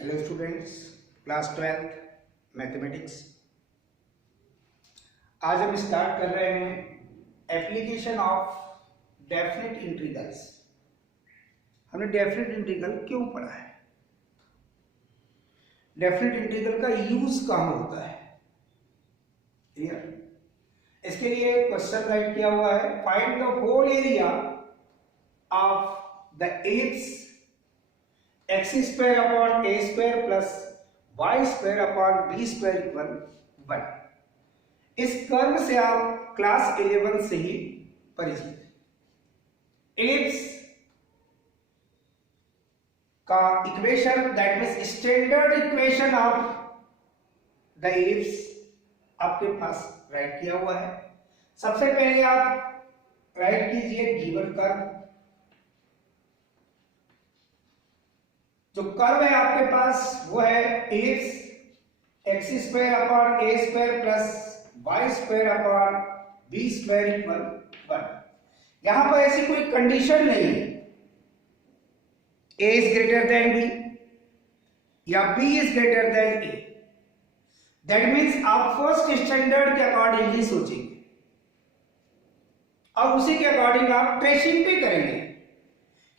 Hello students, class 12th mathematics. आज हम start कर रहे हैं एप्लीकेशन ऑफ डेफिनेट इंटीग्रल्स। हमने डेफिनेट इंटीग्रल क्यों पढ़ा है, डेफिनेट इंटीग्रल का यूज कहाँ होता है, क्लियर। इसके लिए क्वेश्चन राइट किया हुआ है, find the whole area of the ellipse x square upon a square plus y square upon b square equal 1। इस कर्व से आप क्लास 11 से ही परिचित हैं। एलिप्स का equation, that means standard equation of the ellipse आपके पास राइट किया हुआ है। सबसे पहले आप राइट कीजिए गिवन कर्व। जो कर्व है आपके पास वो है ellipse x square upon a square plus y square upon b square equal 1। यहां पर ऐसी कोई कंडीशन नहीं है a is greater than b या b is greater than a. That means आप फर्स्ट स्टैंडर्ड के अकॉर्डिंग ही सोचेंगे और उसी के अकॉर्डिंग आप ट्रेसिंग भी करेंगे,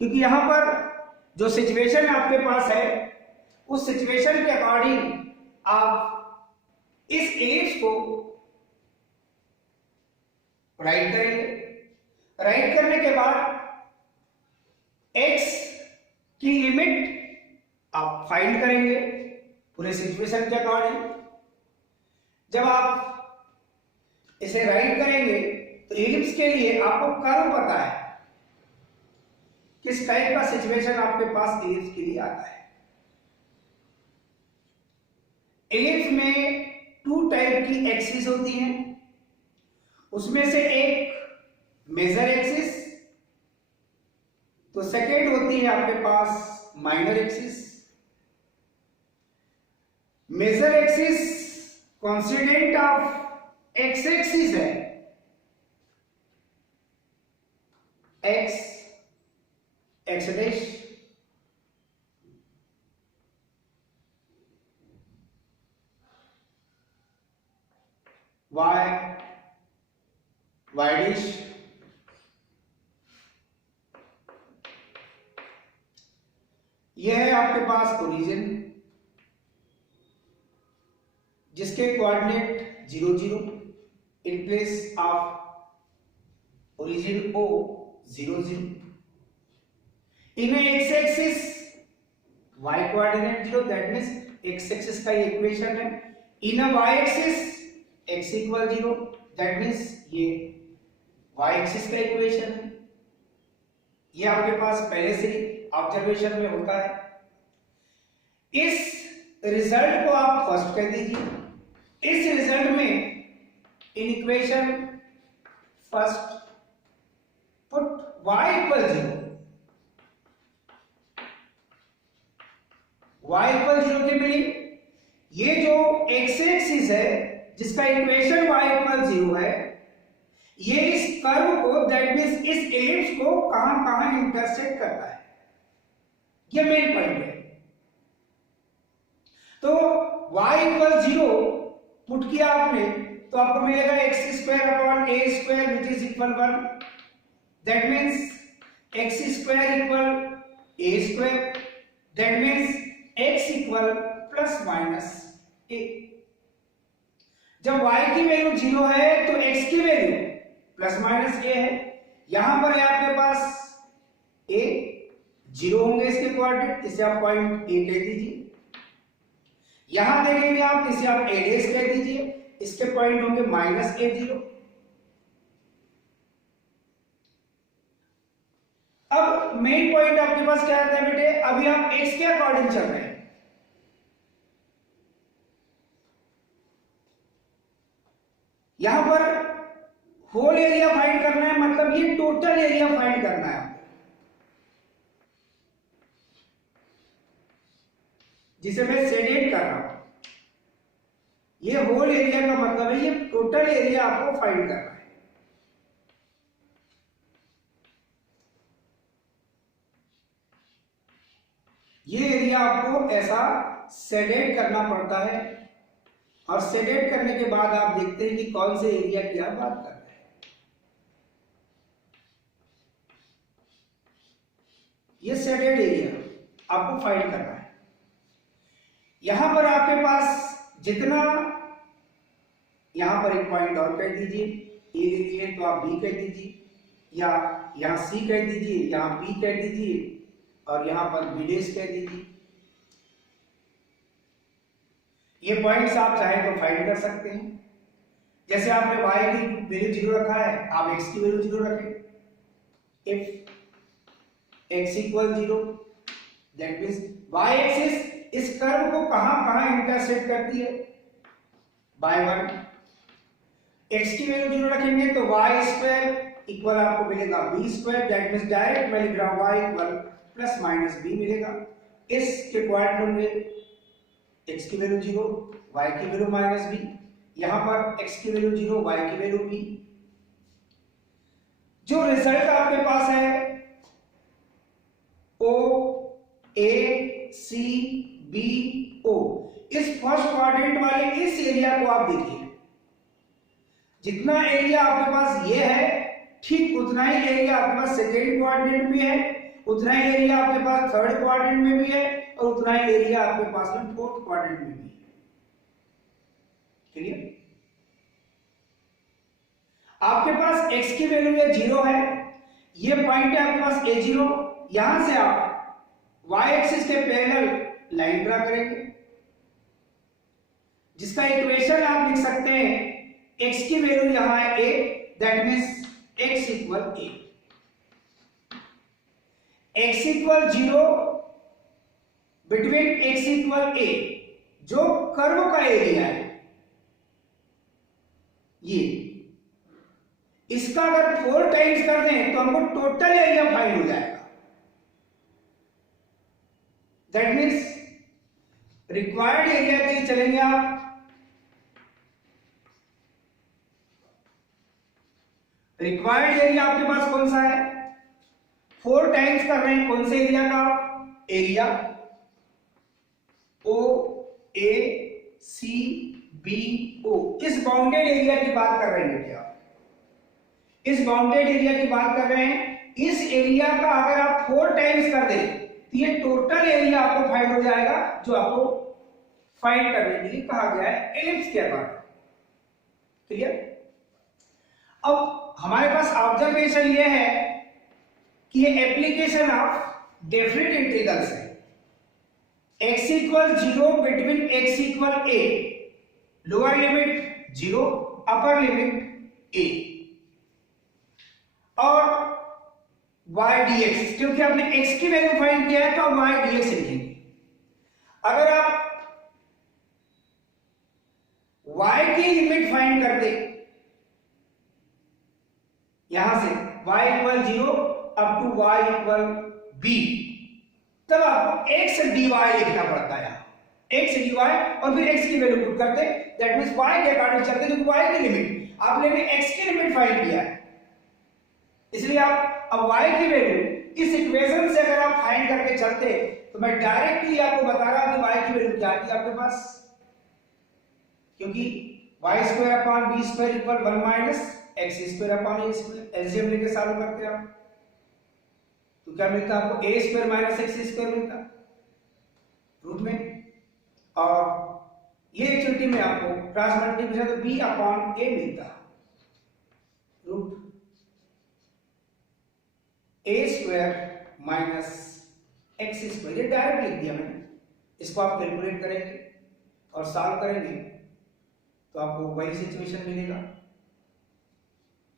क्योंकि यहां पर जो सिचुएशन आपके पास है उस सिचुएशन के अकॉर्डिंग आप इस एलिप्स को राइट करेंगे। राइट करने के बाद x की लिमिट आप फाइंड करेंगे पूरे सिचुएशन के अकॉर्डिंग। जब आप इसे राइट करेंगे तो एलिप्स के लिए आपको कर्व पता है, किस टाइप का सिचुएशन आपके पास एलिप्स के लिए आता है। एलिप्स में टू टाइप की एक्सिस होती हैं, उसमें से एक मेजर एक्सिस, तो सेकेंड होती है आपके पास minor axis. Major axis coincident of x axis है, x x dash, y y dash, यह है आपके पास ओरिजिन जिसके coordinate 0 0 in place of origin O 0 0। इन्हें x axis y coordinate 0, that means x axis का ये इक्वेशन है। In y axis x equal 0, that means ये y एक्सिस का इक्वेशन है। ये आपके पास पहले से ही ऑब्जर्वेशन में होता है। इस रिजल्ट को आप फर्स्ट कह दीजिए। इस रिजल्ट में in equation first put y equal 0, y equal 0 की मीनिंग ये जो x एक्सिस है जिसका इक्वेशन y इक्वल 0 है, ये इस कर्व को, दैट मींस इस एलिप्स को कहां कहां इंटरसेक्ट करता है, ये मेन पॉइंट है। तो y इक्वल 0 पुट किया आपने तो आपको मिलेगा x square upon a square which is equal 1। That means x square equal a square, that means x equal plus minus a. जब y की वैल्यू 0 है तो x की वैल्यू प्लस माइनस a है। यहां पर है आपके पास a 0 होंगे इसके कोऑर्डिनेट, इसे आप पॉइंट a कह दीजिए। यहां देखेंगे आप, इसे आप a डैश कह दीजिए, इसके पॉइंट होंगे माइनस a0। अब मेन पॉइंट आपके पास क्या आता है बेटे, अभी आप x के अकॉर्डिंग चल रहे हैं। यहां पर होल एरिया फाइंड करना है, मतलब ये टोटल एरिया फाइंड करना है आपको, जिसे मैं शेडेड कर रहा हूं। ये होल एरिया का मतलब है ये टोटल एरिया आपको फाइंड करना है। ये एरिया एरिया आपको ऐसा शेडेड करना पड़ता है, और शेडेड करने के बाद आप देखते हैं कि कौन से एरिया की आप बात कर रहे हैं। ये शेडेड एरिया आपको फाइंड करना है। यहां पर आपके पास जितना, यहां पर एक पॉइंट और कह दीजिए, ए लीजिए तो आप बी कह दीजिए, या यहां सी कह दीजिए, यहां बी कह दीजिए, और यहां पर बी डेश कह दीजिए। ये पॉइंट्स आप चाहे तो फाइंड कर सकते हैं। जैसे आपने y की वैल्यू 0 रखा है, आप x की वैल्यू 0 रखें। If x equal 0, that means y axis इस कर्व को कहां इंटरसेक्ट करती है, बाय 1। x की वैल्यू 0 रखेंगे तो y स्क्वायर इक्वल आपको मिलेगा b square, that means direct मैं लिख रहा हूं y equal plus minus b मिलेगा। इसके क्वाड्रेंट होंगे x की वैल्यू 0, y की वैल्यू माइनस b, यहां पर x की वैल्यू 0, y की वैल्यू b। जो रिजल्ट आपके पास है o a c b o, इस फर्स्ट क्वाड्रेंट वाले इस एरिया को आप देखिए, जितना एरिया आपके पास ये है ठीक उतना ही एरिया आपके पास सेकेंड क्वाड्रेंट में है, उतना ही एरिया आपके पास थर्ड क्वाड्रेंट में भी है, और उतना ही एरिया आपके पास में फोर्थ क्वाड्रेंट में भी है। क्लियर? आपके पास x की वैल्यू ये 0 है, ये पॉइंट है आपके पास a0, यहां से आप y एक्सिस के पैरेलल लाइन ड्रा करेंगे, जिसका इक्वेशन आप लिख सकते हैं x की वैल्यू यहां है a, that means x equal a। x equal 0 between x equal a, जो कर्व का एरिया है ये, इसका अगर 4 टाइम्स कर दें तो हमको टोटल एरिया फाइंड हो जाएगा। दैट मींस रिक्वायर्ड एरिया के लिए चलेंगे आप, रिक्वायर्ड एरिया आपके पास कौन सा है, 4 टाइम्स कर रहे हैं कौन से एरिया का, एरिया ओ ए सी बी ओ, इस बाउंडेड एरिया की बात कर रहे हैं क्या, इस बाउंडेड एरिया की बात कर रहे हैं। इस एरिया का अगर आप 4 टाइम्स कर दें तो ये टोटल एरिया आपको फाइंड हो जाएगा, जो आपको फाइंड करने के लिए कहा गया है एलिप्स के अकॉर्डिंग। क्लियर? अब हमारे पास ऑब्जर्वेशन ये है कि ये एप्लीकेशन ऑफ डेफिनेट इंटीग्रल्स है। x equal 0 between x equal a, lower limit 0, upper limit a, और y dx, क्योंकि आपने x की वैल्यू फाइंड किया है तो आप y dx लिखेंगे। अगर आप y की लिमिट फाइंड कर दे यहां से y equal 0 up to y equal b, तब आपको x dy लिखना पड़ता है, x dy, और फिर x की वैल्यू पुट करते, दैट मींस y के अकॉर्डिंग चलते, क्योंकि y की लिमिट आपने भी x की लिमिट फाइंड किया है, इसलिए आप अब y की वैल्यू इस इक्वेशन से अगर आप फाइंड करके चलते तो मैं डायरेक्टली आपको बता रहा हूं कि y की वैल्यू क्या थी आपके पास, क्योंकि y square upon b square equal 1 minus x square upon a square, LCM लेके सॉल्व करते आप तो क्या मिलता आपको a square minus x square मिलता रूट में, और ये एक्चुअली में आपको क्रॉस मल्टीप्लिकेशन तो b अपॉन a मिलता root a square minus x square, ये डायरेक्ट लिख दिया मैंने। इसको आप कैलकुलेट करेंगे और सॉल्व करेंगे तो आपको वही सिचुएशन मिलेगा।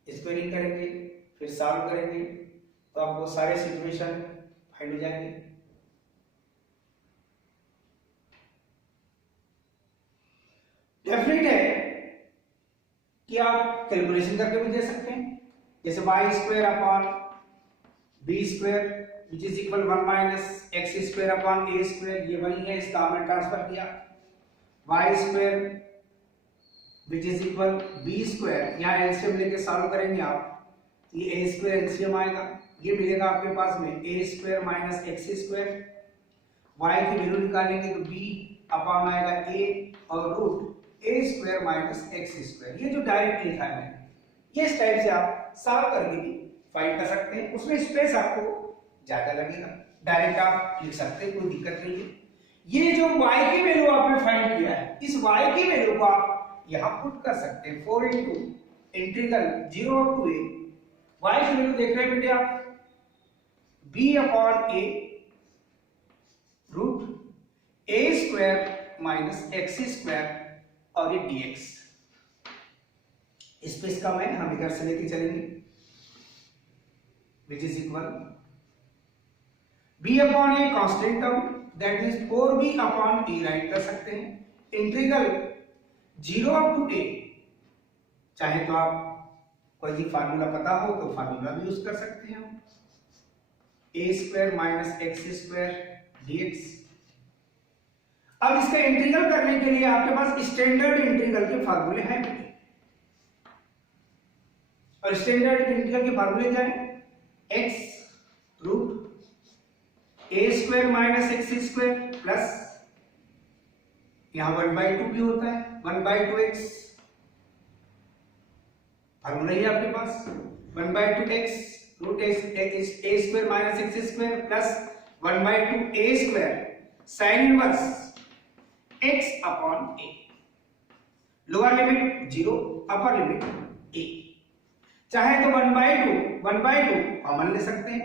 स्क्वायरिंग करेंगे फिर सॉल्व करेंगे तो आपको सारे सिचुएशन फाइंड हो जाएंगे। डेफिनेट है कि आप कैलकुलेशन करके भी दे सकते हैं, जैसे y square upon b square which is equal 1 minus x square upon a square, ये वही है, इसका हमने ट्रांसफर किया। y square which is equal b square, यहाँ एलसीएम लेके सॉल्व करेंगे आप, ये a स्क्वायर एलसीएम आएगा, ये मिलेगा आपके पास में a square minus x square. y की वैल्यू निकालेंगे तो b अपॉन आएगा a और root a square minus x square. ये जो डायरेक्ट लिखा है मैंने, ये इस टाइप से आप सॉल्व करके भी फाइंड कर सकते हैं। उसमें स्पेस आपको ज्यादा लगेगा, डायरेक्ट आप लिख सकते हैं, कोई दिक्कत नहीं है। ये जो y की वैल्यू आपने फाइंड किया है, इस y की वैल्यू को आप यहां पुट कर सकते हैं। 4 into integral 0 up to a, y की वैल्यू देख रहे हैं बेटे आप, b upon a root a square minus x square और ये dx। स्पेस का मैन हम इधर से लेके चलेंगे, which is equal b upon a constant term, that means 4b upon a right कर सकते हैं। इंटीग्रल 0 अप टू a, चाहे तो आप कोई फार्मूला पता हो तो फार्मूला भी यूज कर सकते हैं, a square minus x square dx। अब इसका इंटीग्रल करने के लिए आपके पास स्टैंडर्ड इंटीग्रल के फार्मूले हैं, और स्टैंडर्ड इंटीग्रल के फार्मूले क्या है? x root a square minus x square plus यहां 1/2 भी होता है, 1/2x फार्मूला ही आपके पास 1/2x root a square minus x square plus 1/2 a square sine inverse x upon a। Lower limit 0, upper limit a। चाहे तो 1/2 कॉमन ले सकते हैं,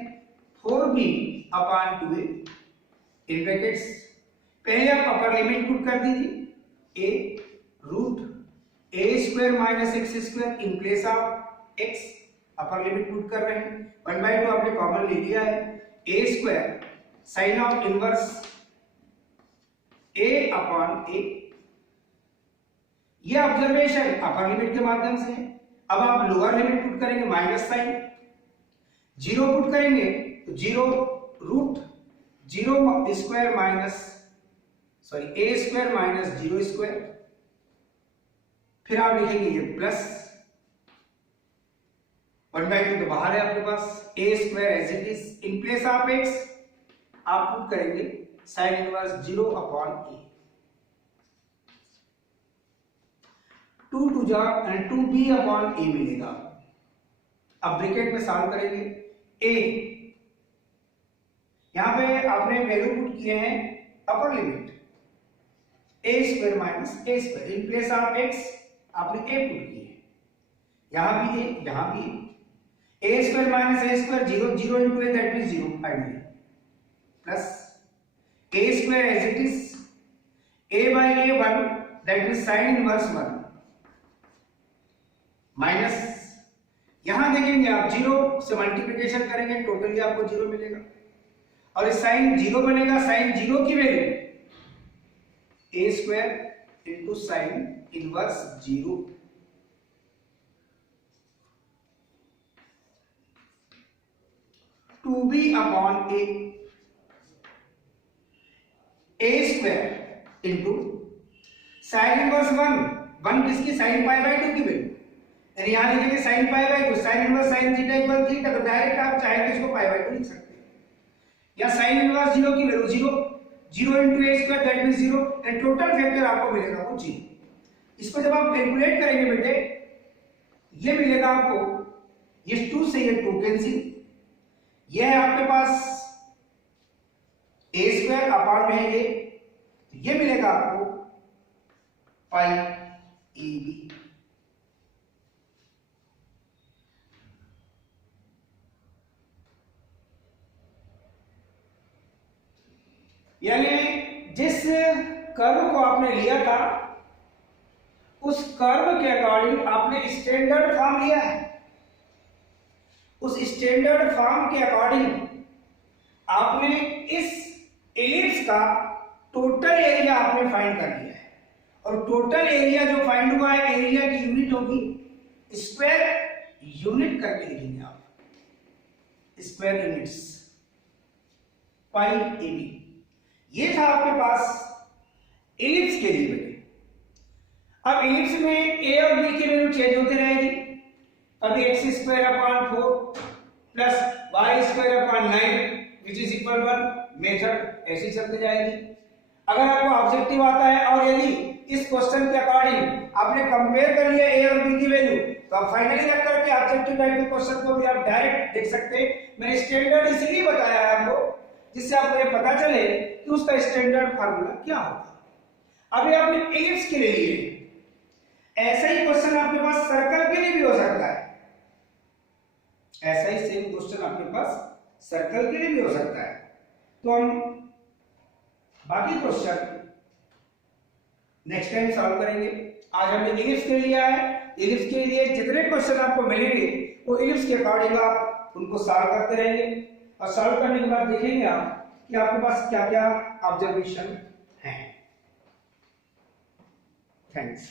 4b upon 2a in brackets. पहले आप अपर लिमिट पुट कर दीजिए, a root a square minus x square in place of x, upper limit put कर रहे हैं। 1/2 आपने कॉमन ले लिया है, a square sine of inverse a upon a। ये ऑब्जर्वेशन अपर लिमिट के माध्यम से है। अब आप लोअर लिमिट पुट करेंगे, माइनस साइन 0 पुट करेंगे तो 0 root 0 square minus a square minus 0 square, फिर आप लिखेंगे ये प्लस 1/2 तो बाहर है आपके पास, a square as it is in place of x आप पुट करेंगे साइन इनवर्स 0 अपॉन a। 2 टू जा 2b अपॉन a मिलेगा। अब ब्रैकेट में सॉल्व करेंगे, a यहां पे आपने वैल्यू पुट किए हैं upper limit a square minus a square in place of x आपने a पुट किए, यहां भी a यहां भी a square minus a square 0 into a that means 0 finally plus a square as it is a by a 1 that means sine inverse 1 minus यहां देखेंगे आप 0 से मल्टीप्लिकेशन करेंगे टोटली आपको 0 मिलेगा, और साइन 0 बनेगा, साइन 0 की value a square into sine inverse 0। Two b upon a square into sine inverse 1 किसकी? साइन π/2 की वैल्यू, यानी यहां लिखेंगे sine π/2, sine inverse sine theta equal theta, तो डायरेक्ट आप चाहे तो इसको π/2 लिख सकते हैं, या साइन इनवर्स 0 की value 0 into a square that means 0, and total factor आपको मिलेगा वो 0। इसको जब आप कैलकुलेट करेंगे बेटे, ये मिलेगा आपको, ये 2 से ये 2 कैंसिल, ये है आपके पास a स्क्वायर अपॉन में है ये मिलेगा आपको पाई ab। यानी जिस कर्व को आपने लिया था उस कर्व के अकॉर्डिंग आपने स्टैंडर्ड फॉर्म लिया है, उस स्टैंडर्ड फॉर्म के अकॉर्डिंग आपने इस एलिप्स का टोटल एरिया आपने फाइंड कर लिया है, और टोटल एरिया जो फाइंड हुआ है, एरिया की यूनिट होगी स्क्वायर यूनिट करके लिखेंगे आप, स्क्वायर यूनिट्स पाई ab। ये था आपके पास एलिप्स के लिए बेटे। अब एलिप्स में a और b की वैल्यू चेंज होते रहेगी, कभी x square upon 4 plus y square upon 9 which is equal 1 method ऐसी चलती जाएगी। अगर आपको ऑब्जेक्टिव आता है और यदि इस क्वेश्चन के अकॉर्डिंग आपने कंपेयर कर लिया ए और बी की वैल्यू, तो आप फाइनली रख करके ऑब्जेक्टिव टाइप के क्वेश्चन को भी आप डायरेक्ट देख सकते हैं। मैंने स्टैंडर्ड इसलिए बताया है आपको, जिससे आपको ये पता चले कि उसका स्टैंडर्ड फार्मूला क्या होगा। अभी आपने एलिप्स के लिए लिए, ऐसा ही क्वेश्चन आपके पास सर्कल के लिए भी हो सकता है। ऐसा ही सेम क्वेश्चन आपके पास सर्कल के लिए भी हो सकता है। तो हम बाकी क्वेश्चन नेक्स्ट टाइम सॉल्व करेंगे। आज हमने एलिप्स के लिया है। एलिप्स के लिए जितने क्वेश्चन आपको मिलेंगे वो एलिप्स के अकॉर्डिंग आप उनको सॉल्व करते रहेंगे, और सॉल्व करने के बाद देखेंगे आप कि आपके पास क्या क्या ऑब्जर्वेशन है। थैंक्स।